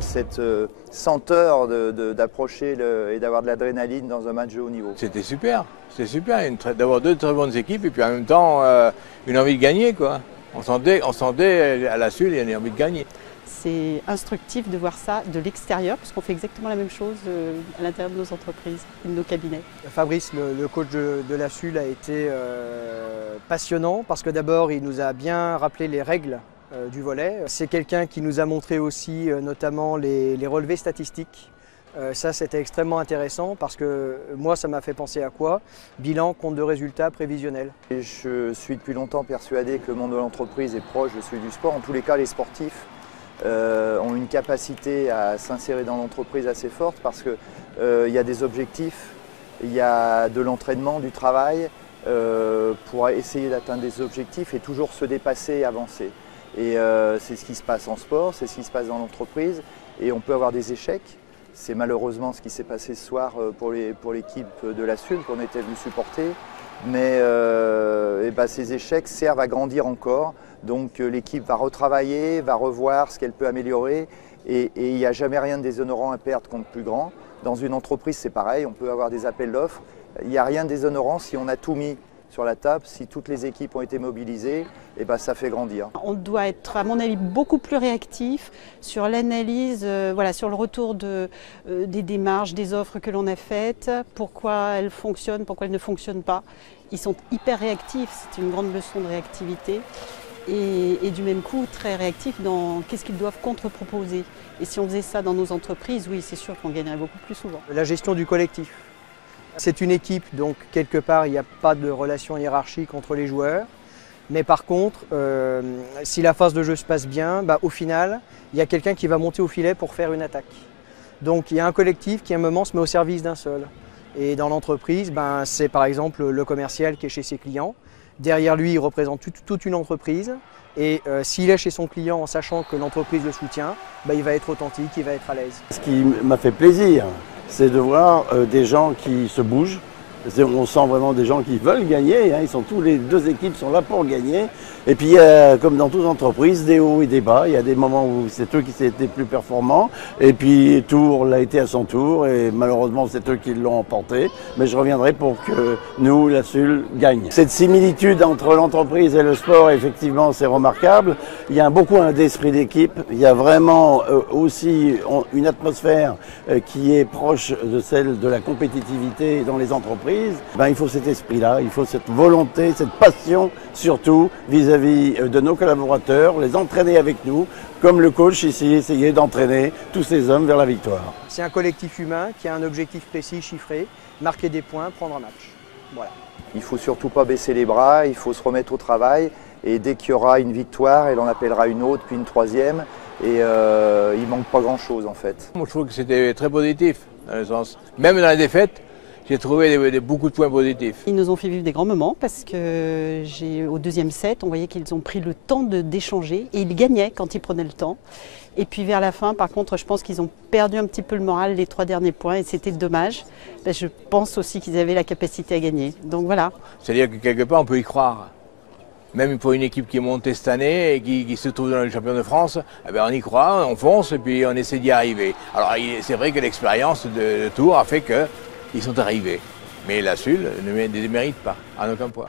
cette senteur d'approcher et d'avoir de l'adrénaline dans un match de haut niveau. C'était super d'avoir deux très bonnes équipes et puis en même temps une envie de gagner, quoi. On sentait à la SUL il y a envie de gagner. C'est instructif de voir ça de l'extérieur, parce qu'on fait exactement la même chose à l'intérieur de nos entreprises, de nos cabinets. Fabrice, le coach de la SUL, a été passionnant parce que d'abord il nous a bien rappelé les règles du volley. C'est quelqu'un qui nous a montré aussi notamment les relevés statistiques. Ça c'était extrêmement intéressant parce que moi ça m'a fait penser à quoi? Bilan, compte de résultats, prévisionnel. Et je suis depuis longtemps persuadé que le monde de l'entreprise est proche de celui du sport. En tous les cas, les sportifs ont une capacité à s'insérer dans l'entreprise assez forte parce qu'il y a des objectifs, il y a de l'entraînement, du travail pour essayer d'atteindre des objectifs et toujours se dépasser et avancer. Et c'est ce qui se passe en sport, c'est ce qui se passe dans l'entreprise et on peut avoir des échecs. C'est malheureusement ce qui s'est passé ce soir pour l'équipe de la SUL qu'on était venu supporter. Mais ces échecs servent à grandir encore. Donc l'équipe va retravailler, va revoir ce qu'elle peut améliorer. Et il n'y a jamais rien de déshonorant à perdre contre plus grand. Dans une entreprise, c'est pareil, on peut avoir des appels d'offres. Il n'y a rien de déshonorant si on a tout mis sur la table, si toutes les équipes ont été mobilisées, ça fait grandir. On doit être, à mon avis, beaucoup plus réactif sur l'analyse, sur le retour des démarches, des offres que l'on a faites, pourquoi elles fonctionnent, pourquoi elles ne fonctionnent pas. Ils sont hyper réactifs, c'est une grande leçon de réactivité. Et du même coup, très réactifs dans qu'est-ce qu'ils doivent contre-proposer. Et si on faisait ça dans nos entreprises, oui, c'est sûr qu'on gagnerait beaucoup plus souvent. La gestion du collectif. C'est une équipe, donc quelque part, il n'y a pas de relation hiérarchique entre les joueurs. Mais par contre, si la phase de jeu se passe bien, au final, il y a quelqu'un qui va monter au filet pour faire une attaque. Donc il y a un collectif qui à un moment se met au service d'un seul. Et dans l'entreprise, c'est par exemple le commercial qui est chez ses clients. Derrière lui, il représente toute une entreprise. Et s'il est chez son client en sachant que l'entreprise le soutient, il va être authentique, il va être à l'aise. Ce qui m'a fait plaisir, c'est de voir des gens qui se bougent. On sent vraiment des gens qui veulent gagner. Tous les deux équipes sont là pour gagner. Et puis, comme dans toute entreprise, des hauts et des bas. Il y a des moments où c'est eux qui étaient plus performants. Et puis, Tours l'a été à son tour. Et malheureusement, c'est eux qui l'ont emporté. Mais je reviendrai pour que nous, la SUL, gagne. Cette similitude entre l'entreprise et le sport, effectivement, c'est remarquable. Il y a beaucoup un esprit d'équipe. Il y a vraiment aussi une atmosphère qui est proche de celle de la compétitivité dans les entreprises. Il faut cet esprit-là, il faut cette volonté, cette passion surtout vis-à-vis de nos collaborateurs, les entraîner avec nous, comme le coach ici essayait d'entraîner tous ces hommes vers la victoire. C'est un collectif humain qui a un objectif précis, chiffré, marquer des points, prendre un match. Voilà. Il ne faut surtout pas baisser les bras, il faut se remettre au travail et dès qu'il y aura une victoire, elle en appellera une autre, puis une troisième et il ne manque pas grand-chose en fait. Moi je trouve que c'était très positif, dans le sens, même dans la défaite, j'ai trouvé beaucoup de points positifs. Ils nous ont fait vivre des grands moments parce que au deuxième set, on voyait qu'ils ont pris le temps d'échanger et ils gagnaient quand ils prenaient le temps. Et puis vers la fin, par contre, je pense qu'ils ont perdu un petit peu le moral les 3 derniers points et c'était dommage. Je pense aussi qu'ils avaient la capacité à gagner. Donc voilà. C'est-à-dire que quelque part, on peut y croire. Même pour une équipe qui est montée cette année et qui se trouve dans le championnat de France, on y croit, on fonce et puis on essaie d'y arriver. Alors c'est vrai que l'expérience de Tours a fait qu'ils sont arrivés. Mais la SUL ne les mérite pas, à aucun point.